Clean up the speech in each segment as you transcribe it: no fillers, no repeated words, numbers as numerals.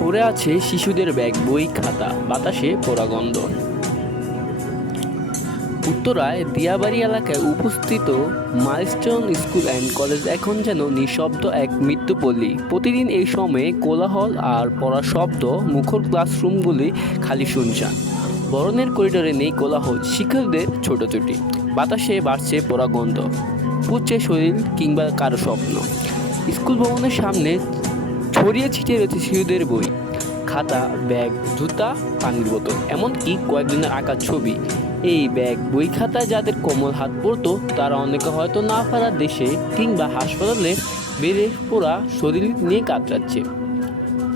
পড়ে আছে শিশুদের ব্যাগ, বই, খাতা, বাতাসে পোড়া গন্ধ। উত্তরায় দিয়াবাড়ি এলাকায় উপস্থিত মাইলস্টোন স্কুল অ্যান্ড কলেজ এখন যেন নিঃশব্দ এক মৃত্যুপল্লী। প্রতিদিন এই সময়ে কোলাহল আর পড়ার শব্দ, মুখর ক্লাসরুমগুলি খালি শুনশান। বরণের করিডোরে নেই কোলাহল, শিক্ষকদের ছোটাছুটি, বাতাসে বাড়ছে পোড়া গন্ধ, পুড়ছে শরীর কিংবা কারো স্বপ্ন। স্কুল ভবনের সামনে ছড়িয়ে ছিটিয়ে রয়েছে শিশুদের বই, খাতা, ব্যাগ, জুতা, পানির বোতল, এমনকি কয়েকদিনের আঁকা ছবি। এই ব্যাগ, বই, খাতায় যাদের কোমল হাত পড়তো তারা অনেকে হয়তো না ফেরার দেশে কিংবা হাসপাতালে বেড়ে পোড়া শরীর নিয়ে কাতরাচ্ছে।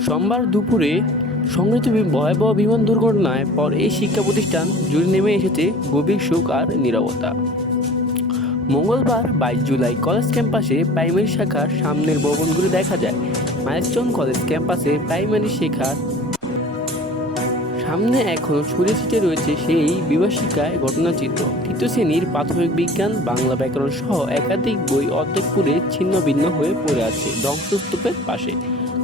সোমবার দুপুরে সংঘটিত ভয়াবহ বিমান দুর্ঘটনায় পর এই শিক্ষা প্রতিষ্ঠান জুড়ে নেমে এসেছে গভীর শোক আর নীরবতা। মঙ্গলবার 22 জুলাই কলেজ ক্যাম্পাসে প্রাইমারি শাখার সামনের ভবনগুলো দেখা যায়। মাইলস্টোন কলেজ ক্যাম্পাসে প্রাইমারি শাখার সামনে এখনও ছড়িয়ে ছিটিয়ে রয়েছে সেই বিভীষিকাময় ঘটনাচিত্র। তৃতীয় শ্রেণীর প্রাথমিক বিজ্ঞান, বাংলা ব্যাকরণ সহ একাধিক বই অর্ধেক পুড়ে ছিন্ন ভিন্ন হয়ে পড়ে আছে ধ্বংসস্তূপের পাশে।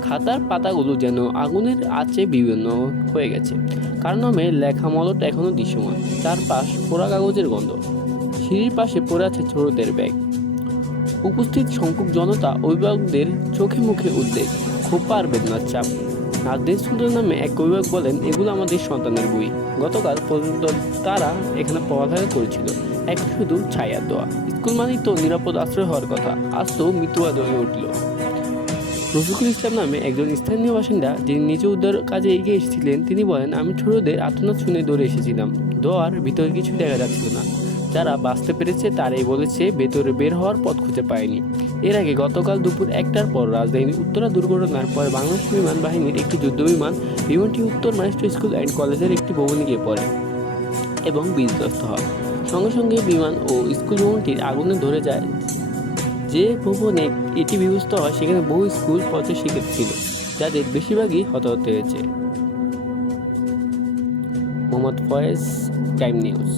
খাতার পাতাগুলো যেন আগুনের আঁচে বিভিন্ন হয়ে গেছে। কার নামে লেখা মলট এখনও দৃশ্যমান, চারপাশ পোড়া কাগজের গন্ধ। সিঁড়ির পাশে পড়ে আছে ছোটদের ব্যাগ। উপস্থিত সংখ্যক জনতা, অভিভাবকদের চোখে মুখে উদ্বেগ, ক্ষোভ আর বেদনার ছাপ। নাজনীন সুলতানা নামে এক অভিভাবক বলেন, এগুলো আমাদের সন্তানের বই। গতকাল পর্যন্ত তারা এখানে পড়ালেখা করেছিল, এখন শুধু ছায়ার দোয়া। স্কুল মানেই তো নিরাপদ আশ্রয় হওয়ার কথা, আজ তো মৃত্যুবাদ হয়ে উঠল। রফিকুল ইসলাম নামে একজন স্থানীয় বাসিন্দা, যিনি নিজে উদ্ধার কাজে এগিয়ে এসেছিলেন, তিনি বলেন, আমি ছোটদের আর্তনাদ শুনে দৌড়ে এসেছিলাম। দোয়ার ভিতরে কিছু দেখা যাচ্ছিল না। যারা বাঁচতে পেরেছে তারাই বলেছে ভেতরে বের হওয়ার পথ খুঁজে পায়নি। এর আগে গতকাল দুপুর 1টার পর রাজধানীর উত্তরা দুর্ঘটনার পর বাংলাদেশ বিমান বাহিনীর একটি যুদ্ধবিমান বিমানটি উত্তর মাইলস্টোন স্কুল অ্যান্ড কলেজের একটি ভবনে গিয়ে পড়ে এবং বিধ্বস্ত হয়। সঙ্গে সঙ্গে বিমান ও স্কুল ভবনটির আগুনে ধরে যায়। যে ভবনে এটি বিধ্বস্ত হয় সেখানে বহু স্কুল পর্যায়ে শিক্ষার্থী ছিল, যাদের বেশিরভাগই হতাহত হয়েছে। Mohammad Faiz, Time news.